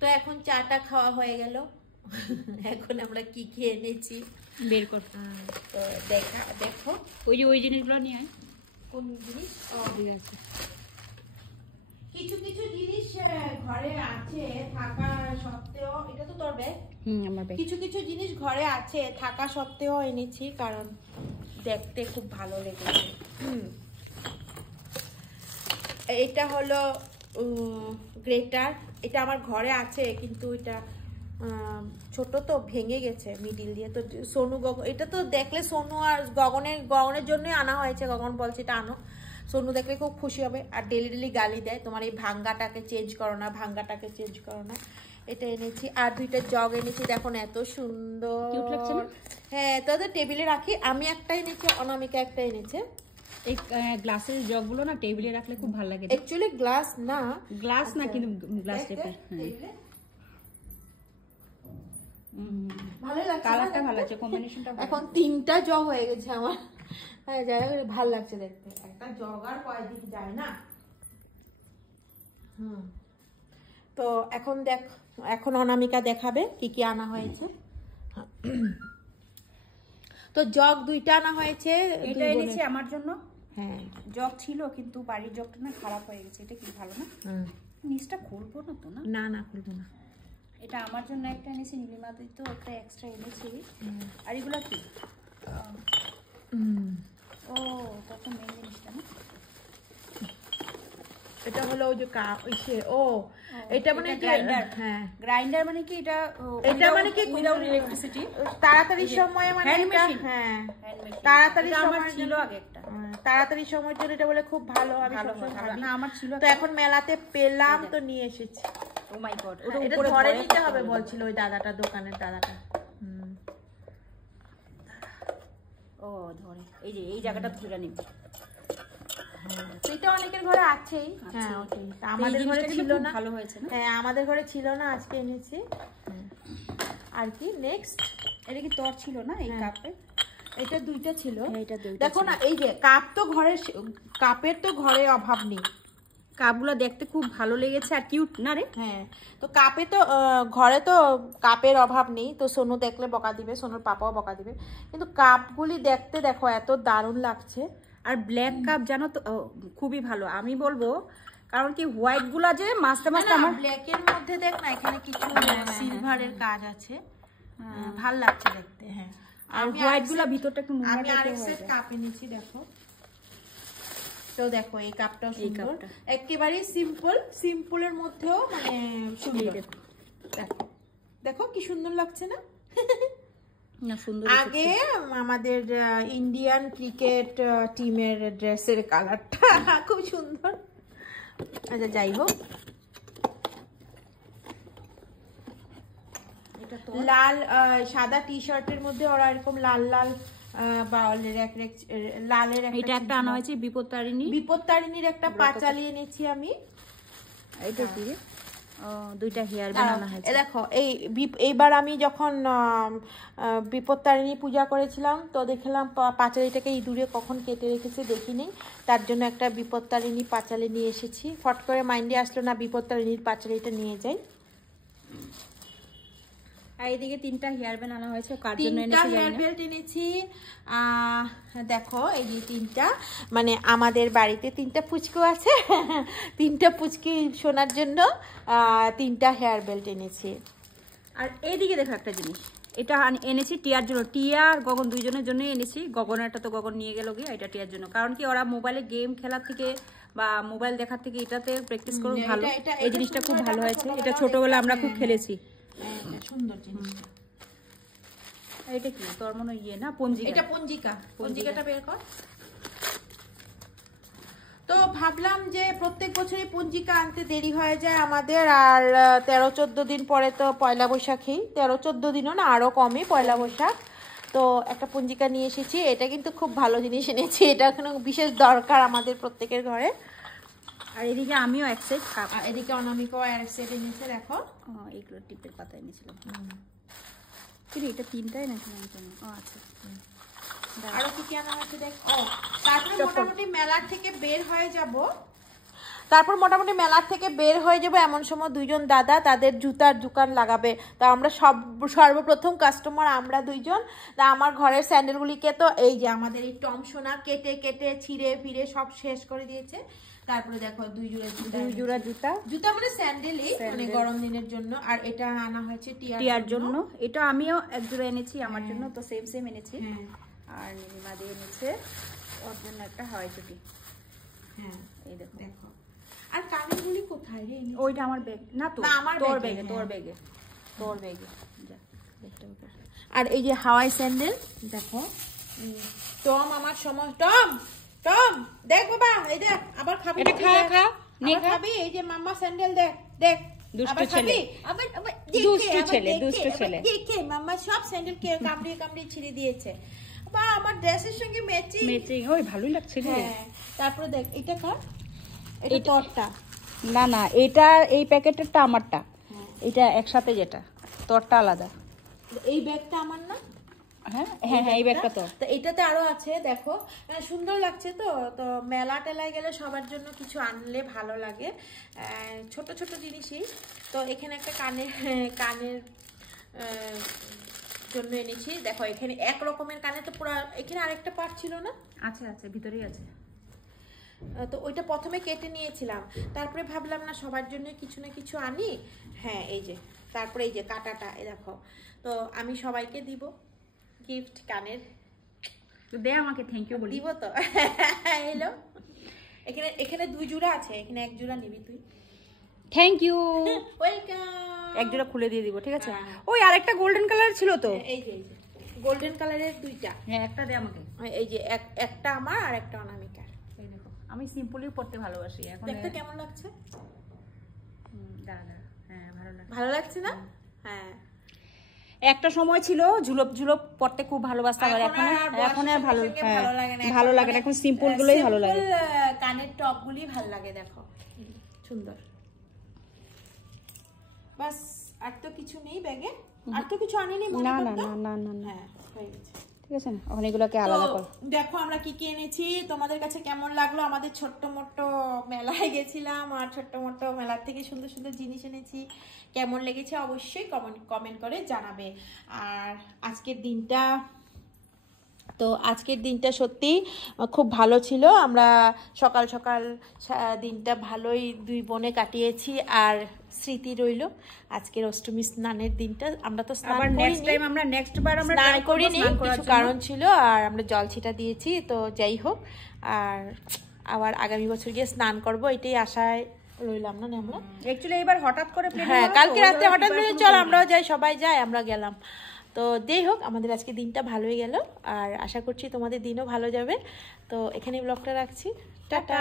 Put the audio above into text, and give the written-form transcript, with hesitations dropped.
তো এখন চাটা খাওয়া হয়ে গেল, এখন আমরা কি কি এনেছি বের কর। তো দেখো ওই জিনিসগুলো নিয়ে আয়। কোন জিনিস? আছে কিছু কিছু জিনিস ঘরে আছে থাকা সত্ত্বেও, এটা তো তোর ব্যাগ। আমার ব্যাগ। কিছু কিছু জিনিস ঘরে আছে থাকা সত্ত্বেও এনেছি, কারণ দেখতে খুব ভালো লেগেছে। এটা হলো গ্রেটার, এটা আমার ঘরে আছে, কিন্তু এটা ছোট তো ভেঙে গেছে মিডিল দিয়ে। তো সোনু এটা তো দেখলে সোনু আর গগনের জন্যই আনা হয়েছে। গগন বলছে এটা আনো, সোনু দেখলে খুব খুশি হবে। আর ডেলি ডেলি গালি দেয়, তোমার এই ভাঙ্গাটাকে চেঞ্জ করো না, ভাঙ্গাটাকে চেঞ্জ করো না। এটা এনেছি। আর দুইটা জগ এনেছি, দেখো না এত সুন্দর, কিউট লাগছে না? হ্যাঁ, তাদের টেবিলে রাখি। আমি একটা এনেছি, অনামিকা একটা এনেছে। এই গ্লাসের জগগুলো না টেবিলে রাখলে খুব ভালো লাগে। অ্যাকচুয়ালি গ্লাস না, গ্লাস না কিন্তু গ্লাস টাইপের। ভালো লাগছে, কালারটা ভালো আছে, কম্বিনেশনটা। এখন 3টা জগ হয়ে গেছে আমার। হ্যাঁ, যাই হোক ভালো লাগছে দেখতে। একটা জগ আর কয়দিন যায় না। তো এখন অনামিকা দেখাবে কি কি আনা হয়েছে। তো জগ 2টা আনা হয়েছে। এটা এনেছি আমার জন্য। হ্যাঁ, জগ ছিল কিন্তু বাড়ির জগটা না খারাপ হয়ে গেছে। এটা কি ভালো না? নিচটা খুলবো না তো? না খুলবো না। এটা আমার জন্য একটা এনেছি, নীলিমা তুই তো একটা এক্সট্রা এনেছি। আর এগুলো কি? ও তত মেন জিনিসটা না, এটা হলো ওই যে এটা মানে গ্রাইন্ডার। হ্যাঁ, গ্রাইন্ডার মানে কি? এটা মানে কি উইদাউট ইলেকট্রিসিটি, তাড়াতাড়ি সময়ে, মানে এটা হ্যাঁ তাড়াতাড়ি আমার সময় ছিল আগে একটা। তাড়াতাড়ি সময়ের জন্য এটা বলে খুব ভালো। আমি না আমার ছিল তো এখন মেলাতে পেলাম, তো নিয়ে এসেছি। ও মাই গড, এটা ধরে নিতে হবে বলছিল ওই দাদাটা, দোকানের দাদাটা। ও ধরে এই জায়গাটা ধরে নিবি। এটা অনেকের ঘরে আছেই। হ্যাঁ, আমাদের ঘরে ছিল না। ভালো হয়েছে না? হ্যাঁ, আমাদের ঘরে ছিল না, আজকে এনেছি। আর কি নেক্সট? এটা কি তোর ছিল না এই কাপে? এটা 2টা ছিল। এটা 2টা দেখো না, এই যে কাপ তো কাপের তো ঘরে অভাব নেই। কাপগুলো দেখতে খুব ভালো লেগেছে আর কিউট না রে? হ্যাঁ, তো কাপে তো ঘরে তো কাপের অভাব নেই। তো সোনু দেখলে বকা দিবে, সোনুর পাপাও বকা দিবে, কিন্তু কাপগুলি দেখতে দেখো এত দারুণ লাগছে। আর ব্ল্যাক কাপ জানো তো খুবই ভালো আমি বলবো, কারণ কি হোয়াইট গুলা যে মাস্তে আমার ব্ল্যাকের মধ্যে দেখ না এখানে কিছু সিলভারের কাজ আছে, ভাল লাগছে দেখতে। হ্যাঁ, আর হোয়াইট গুলা ভিতরটা একটু নোংরা আমি আরেক সেট কাপ এনেছি, দেখো। তো দেখো এই কাপটাও সুন্দর, একেবারে সিম্পলের মধ্যেও মানে সুন্দর। দেখো কি সুন্দর লাগছে না? আগে আমাদের ইন্ডিয়ান ক্রিকেট টিমের ড্রেসের কালারটা খুব সুন্দর। আচ্ছা, যাই হোক, লাল সাদা টি শার্টের মধ্যে ওরা এরকম লাল লাল লালের এটা একটা আনা হয়েছে বিপত্তারিণীর একটা পাঁচালি এনেছি আমি। এটা কি? দুইটা হেয়ার ব্যান্ড আনা হয়েছে। দেখো এইবার আমি যখন বিপত্তারিণী পূজা করেছিলাম, তো দেখলাম পাঁচালিটাকে ইঁদুরে কখন কেটে রেখেছে দেখিনি, তার জন্য একটা বিপত্তারিণী পাঁচালি নিয়ে এসেছি। ফট করে মাইন্ডে আসলো না বিপত্তারিণীর পাঁচালিটা নিয়ে যাই। আর এইদিকে 3টা হেয়ার ব্যান্ড আনা হয়েছে, কার জন্য 3টা হেয়ার বেল্ট এনেছি। দেখো এই যে 3টা, মানে আমাদের বাড়িতে 3টা পুচকু আছে, 3টা পুচকি শোনার জন্য 3টা হেয়ার বেল্ট এনেছি। আর এইদিকে দেখো একটা জিনিস, এটা এনেছি টিয়ার জন্য। টিয়া আর গগন দুইজনের জন্য এনেছি। গগনেরটা তো গগন নিয়ে গেল গিয়ে, এটা টিয়ার জন্য। কারণ কি ওরা মোবাইলে গেম খেলার থেকে বা মোবাইল দেখার থেকে এটাতে প্র্যাকটিস করো ভালো। এই জিনিসটা খুব ভালো হয়েছে, এটা ছোটবেলা আমরা খুব খেলেছি। সুন্দর জিনিসটা। এটা কি তোর মনে না? পঞ্জিকা। এটা পঞ্জিকাটা বের কর। তো ভাবলাম যে প্রত্যেক বছরই পঞ্জিকা আনতে দেরি হয়ে যায় আমাদের। আর 13-14 দিন পরে তো পয়লা বৈশাখী, 13-14 দিনও না, আরো কমই পয়লা বৈশাখ। তো একটা পঞ্জিকা নিয়ে এসেছি। এটা কিন্তু খুব ভালো জিনিস এনেছি, এটা এখনো বিশেষ দরকার আমাদের প্রত্যেকের ঘরে। আর এদিকে আমিও এক সেট কাপ, এদিকে অনামিকাও এক সেট এনেছে। দেখো এইগুলো টিপের পাতা এনেছিলাম। কিন্তু এটা 3টাই নাকি? আচ্ছা, আরো কি কি আনা হয়েছে দেখ। তারপরে মোটামুটি মেলা থেকে বের হয়ে যাব। তারপর মোটামুটি মেলার থেকে বের হয়ে যাবো এমন সময় দুইজন দাদা তাদের জুতার দোকান লাগাবে। তা আমরা সর্বপ্রথম কাস্টমার আমরা দুইজন। তা আমার ঘরের স্যান্ডেলগুলিকে তো এই যে আমাদের এই টম সোনা কেটে কেটে ছিঁড়ে ফিরে সব শেষ করে দিয়েছে। তারপরে দেখো দুই জোড়া জুতা মানে স্যান্ডেলই, মানে গরম দিনের জন্য। আর এটা আনা হয়েছে টিয়ার জন্য। এটা আমিও এক জোড়া এনেছি আমার জন্য, তো সেম এনেছি। আর নীলিমা দিয়ে এনেছে ওর জন্য একটা হাওয়াই চটি। হ্যাঁ এই দেখো। আর কানেরগুলি কোথায় রে? ওইটা আমার ব্যাগ না তো, আমার তোর ব্যাগে। আর এই যে হাওয়াই স্যান্ডেল দেখো। টম আমার সময় টম দেখ বাবা, এই দেখ আবার খাবি, এটা খা খাবি। এই যে মাম্মা স্যান্ডেল দেখ দুষ্টু ছেলে, দুষ্টু ছেলে দেখে মাম্মা সব স্যান্ডেল কে কামড়িয়ে ছিঁড়ে দিয়েছে। বা আমার ড্রেসের সঙ্গে ম্যাচিং। ওই ভালোই লাগছে রে। তারপরে দেখ এটা কার, এটা তোরটা না এটা এই প্যাকেটেরটা আমারটা, এটা একসাথে যেটা তোরটা আলাদা। এই ব্যাগটা আমার না? হ্যাঁ এই ব্যাগটা তো। তো এটাতে আরো আছে দেখো, সুন্দর লাগছে। তো মেলা টেলায় গেলে সবার জন্য কিছু আনলে ভালো লাগে, ছোট ছোট জিনিসই। তো এখানে একটা কানের জন্য এনেছি। দেখো এখানে এক রকমের কানে, তো পুরো এখানে আরেকটা পার্ট ছিল না? আছে ভিতরেই আছে। তো ওইটা প্রথমে কেটে নিয়েছিলাম, তারপরে ভাবলাম না সবার জন্য কিছু না কিছু আনি। হ্যাঁ এই যে, তারপরে এই যে কাটাটা, এই দেখো। তো আমি সবাইকে দিব গিফট কানের। তো দে আমাকে থ্যাংক ইউ বলি। দিব তো। এলো এখানে দুই জোড়া আছে, এখানে এক জোড়া নিবি তুই। Thank you, welcome. এক জোড়া খুলে দিয়ে দিব, ঠিক আছে? ওই আরেকটা গোল্ডেন কালার ছিল তো, এই যে গোল্ডেন কালারের দুইটা। হ্যাঁ একটা দে আমাকে। এই যে একটা আমার আর একটা অনামিকার। এই দেখো, আমি সিম্পলি পড়তে ভালোবাসি। এখন দেখতে কেমন লাগছে? দাঁড়া, হ্যাঁ ভালো লাগছে না? হ্যাঁ, একটা সময় ছিল ঝুলপ পড়তে খুব ভালোবাসতাম, আর এখন আর ভালো লাগে না। এখন সিম্পল গুলোই ভালো লাগে। কানের টপ গুলি ভালো লাগে, দেখো সুন্দর। বাস, আর তো কিছু নেই ব্যাগে, আর তো কিছু আনিনি। না হ্যাঁ হয়ে গেছে, ঠিক আছে না? অনেকগুলোকে আলাদা কর। দেখো আমরা কি কি এনেছি, তোমাদের কাছে কেমন লাগলো? আমাদের ছোট্ট মোট্ট মেলায় গেছিলাম, আর ছোট্ট মোট্ট মেলার থেকে সুন্দর সুন্দর জিনিস এনেছি। কেমন লেগেছে অবশ্যই কমেন্ট করে জানাবে। আর আজকের দিনটা সত্যি খুব ভালো ছিল। আমরা সকাল দিনটা ভালোই দুই বোনে কাটিয়েছি। আর স্মৃতি রইল আজকের অষ্টমী স্নানের দিনটা। আমরা তো স্নান করিনি, কিছু কারণ ছিল, আর আমরা জল ছিটা দিয়েছি। তো যাই হোক, আর আবার আগামী বছর গিয়ে স্নান করবো, এটাই আশায় রইলাম। না আমরা অ্যাকচুয়ালি এবার হঠাৎ করে, হ্যাঁ কালকে রাতে হঠাৎ করে চল আমরাও যাই, সবাই যায়, আমরা গেলাম। তো যাই হোক, আমাদের আজকে দিনটা ভালোই গেল, আর আশা করছি তোমাদের দিনও ভালো যাবে। তো এখানে ব্লগটা রাখছি, টাটা।